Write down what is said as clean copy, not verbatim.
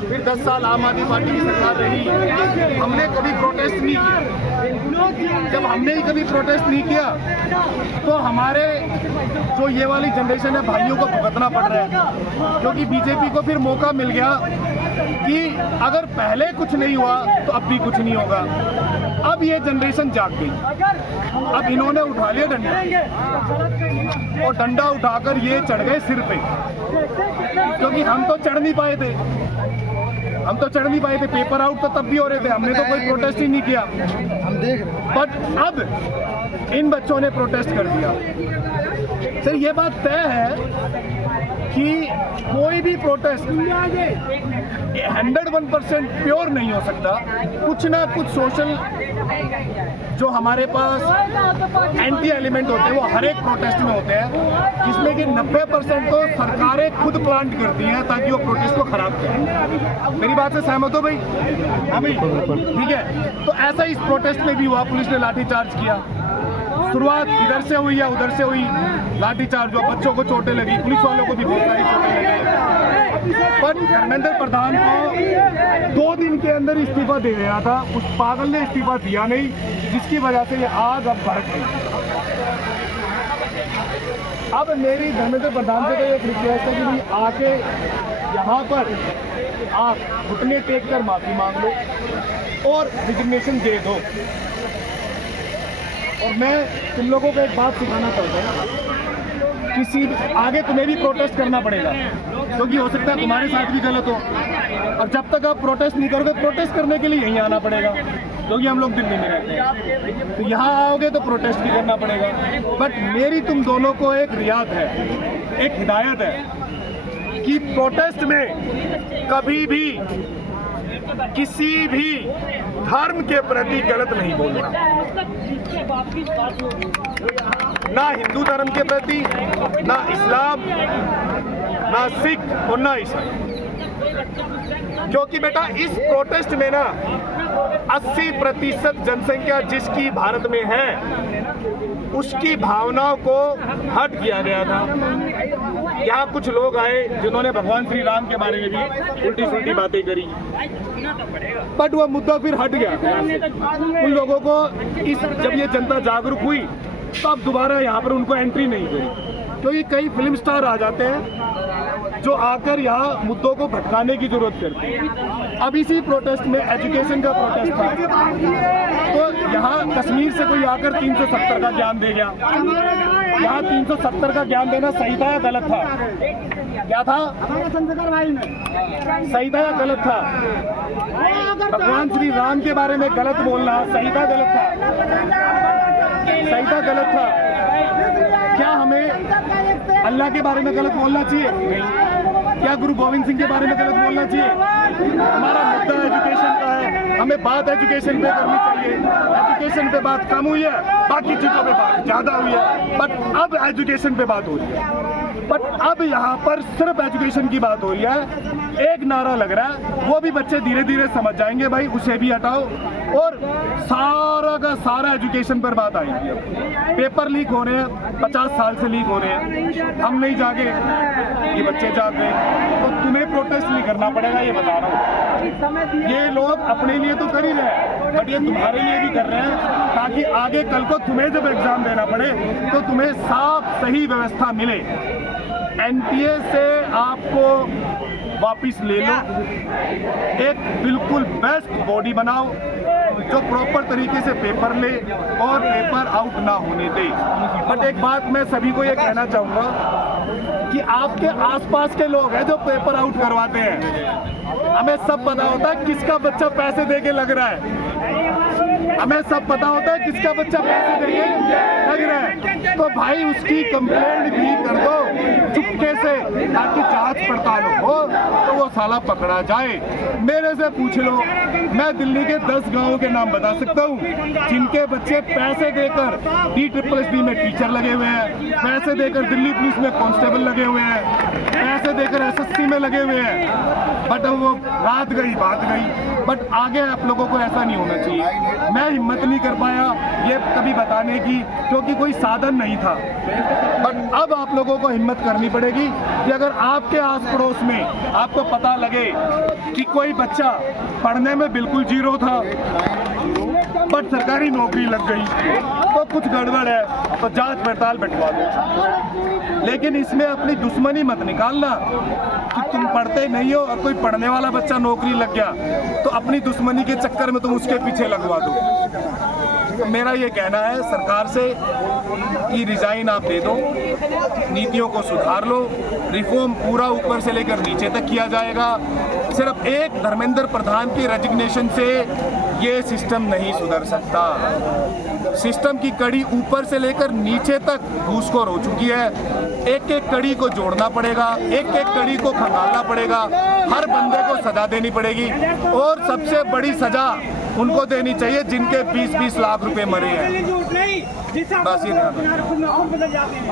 फिर 10 साल आम आदमी पार्टी की सरकार रही, हमने कभी प्रोटेस्ट नहीं किया। जब हमने ही कभी प्रोटेस्ट नहीं किया तो हमारे जो ये वाली जनरेशन है भाइयों को भुगतना पड़ रहा है, क्योंकि बीजेपी को फिर मौका मिल गया कि अगर पहले कुछ नहीं हुआ तो अब भी कुछ नहीं होगा। अब ये जनरेशन जाग गई, अब इन्होंने उठा लिया डंडा और डंडा उठाकर ये चढ़ गए सिर पे, क्योंकि हम तो चढ़ नहीं पाए थे, पेपर आउट तो तब भी हो रहे थे, हमने तो कोई प्रोटेस्ट ही नहीं किया, हम देख रहे। बट अब इन बच्चों ने प्रोटेस्ट कर दिया। सर ये बात तय है कि कोई भी प्रोटेस्ट 101% प्योर नहीं हो सकता। कुछ ना कुछ सोशल जो हमारे पास एंटी एलिमेंट होते हैं वो हर एक प्रोटेस्ट में होते हैं, जिसमें कि 90% तो सरकारें खुद प्लांट करती हैं ताकि वो प्रोटेस्ट को खराब करें। मेरी बात से सहमत हो भाई? हाँ भाई, ठीक है। तो ऐसा इस प्रोटेस्ट में भी हुआ, पुलिस ने लाठीचार्ज किया। शुरुआत इधर से हुई या उधर से हुई, लाठीचार्ज हुआ, बच्चों को चोटें लगी, पुलिस वालों को भी बहुत सारी चोटें लगी। पर धर्मेंद्र प्रधान को 2 दिन के अंदर इस्तीफा दे दिया था, उस पागल ने इस्तीफा दिया नहीं, जिसकी वजह से ये आग अब भड़क गई। अब मेरी धर्मेंद्र प्रधान से तो एक रिक्वेस्ट है कि भाई आके यहाँ पर आप घुटने टेक कर माफी मांग लो और रिजिग्नेशन दे दो। और मैं तुम लोगों को एक बात सिखाना चाहता हूँ, किसी आगे तुम्हें भी प्रोटेस्ट करना पड़ेगा, क्योंकि हो सकता है तुम्हारे साथ भी गलत हो, और जब तक आप प्रोटेस्ट नहीं करोगे, प्रोटेस्ट करने के लिए यहीं आना पड़ेगा, क्योंकि हम लोग दिल्ली में रहते हैं। तो यहाँ आओगे तो प्रोटेस्ट भी करना पड़ेगा। बट मेरी तुम दोनों को एक रियाद है, एक हिदायत है कि प्रोटेस्ट में कभी भी किसी भी धर्म के प्रति गलत नहीं बोलना, ना हिंदू धर्म के प्रति, ना इस्लाम, ना सिख और ना ईसाई। क्योंकि बेटा इस प्रोटेस्ट में ना 80% जनसंख्या जिसकी भारत में है, उसकी भावनाओं को हट किया गया था। यहाँ कुछ लोग आए जिन्होंने भगवान श्री राम के बारे में भी उल्टी सुल्टी बातें करी, बट वह मुद्दा फिर हट गया। उन लोगों को जब ये जनता जागरूक हुई तो अब दोबारा यहाँ पर उनको एंट्री नहीं करी, क्योंकि कई फिल्म स्टार आ जाते हैं जो आकर यहाँ मुद्दों को भटकाने की जरूरत करते हैं। अब इसी प्रोटेस्ट में एजुकेशन का प्रोटेस्ट था, तो यहाँ कश्मीर से कोई आकर 370 का ज्ञान दे गया। यहाँ 370 का ज्ञान देना सही था या गलत था? क्या था? सही था या गलत था? भगवान श्री राम के बारे में गलत बोलना सही था गलत था? सही था गलत था? क्या हमें अल्लाह के बारे में गलत बोलना चाहिए? नहीं। क्या गुरु गोविंद सिंह के बारे में गलत बोलना चाहिए? हमारा मुद्दा एजुकेशन का है, हमें बात एजुकेशन पे करनी चाहिए। एजुकेशन पे बात कम हुई है, बाकी चीजों पे बात ज्यादा हुई है, बट अब एजुकेशन पे बात हो रही है। बट अब यहाँ पर सिर्फ एजुकेशन की बात हो रही है। एक नारा लग रहा है, वो भी बच्चे धीरे धीरे समझ जाएंगे, भाई उसे भी हटाओ, और सारा का सारा एजुकेशन पर बात आएगी। पेपर लीक हो रहे हैं, 50 साल से लीक हो रहे हैं, हम नहीं जागे, ये बच्चे जाग गए, तो तुम्हें प्रोटेस्ट नहीं करना पड़ेगा, ये बता रहा हूँ। ये लोग अपने लिए तो कर ही रहे हैं, बट ये तुम्हारे लिए भी कर रहे हैं, ताकि आगे कल को तुम्हें जब एग्जाम देना पड़े तो तुम्हें साफ सही व्यवस्था मिले। एनटीए से आपको वापिस ले लो, एक बिल्कुल बेस्ट बॉडी बनाओ जो प्रॉपर तरीके से पेपर ले और पेपर आउट ना होने दे। बट एक बात मैं सभी को ये कहना चाहूँगा कि आपके आसपास के लोग हैं जो पेपर आउट करवाते हैं, हमें सब पता होता है किसका बच्चा पैसे दे के लग रहा है, हमें सब पता होता है किसका बच्चा पैसे देके लग रहा है, तो भाई उसकी कंप्लेंट भी कर दो चुपके से, ताकि जांच पड़ताल हो तो वो साला पकड़ा जाए। मेरे से पूछ लो, मैं दिल्ली के 10 गांवों के नाम बता सकता हूँ जिनके बच्चे पैसे देकर DSSB में टीचर लगे हुए हैं, पैसे देकर दिल्ली पुलिस में कांस्टेबल लगे हुए हैं, पैसे देकर SSC में लगे हुए हैं, बट वो रात गई बात गई। बट आगे आप लोगों को ऐसा नहीं होना चाहिए। मैं हिम्मत नहीं कर पाया ये कभी बताने की, क्योंकि कोई साधन नहीं था। बट अब आप लोगों को हिम्मत करनी पड़ेगी कि अगर आपके आस पड़ोस में आपको पता लगे कि कोई बच्चा पढ़ने में बिल्कुल जीरो था बट सरकारी नौकरी लग गई तो कुछ गड़बड़ है, तो जांच पड़ताल बैठवा दो। लेकिन इसमें अपनी दुश्मनी मत निकालना कि तुम पढ़ते नहीं हो और कोई पढ़ने वाला बच्चा नौकरी लग गया तो अपनी दुश्मनी के चक्कर में तुम उसके पीछे लगवा दो। मेरा ये कहना है सरकार से कि रिजाइन आप दे दो, नीतियों को सुधार लो, रिफॉर्म पूरा ऊपर से लेकर नीचे तक किया जाएगा। सिर्फ एक धर्मेंद्र प्रधान की रेजिग्नेशन से ये सिस्टम नहीं सुधर सकता। सिस्टम की कड़ी ऊपर से लेकर नीचे तक घूसखोर हो चुकी है। एक एक कड़ी को जोड़ना पड़ेगा, एक एक कड़ी को खंगालना पड़ेगा, हर बंदे को सजा देनी पड़ेगी और सबसे बड़ी सजा उनको देनी चाहिए जिनके 20-20 लाख रुपए मरे हैं। बस ये ध्यान रखना।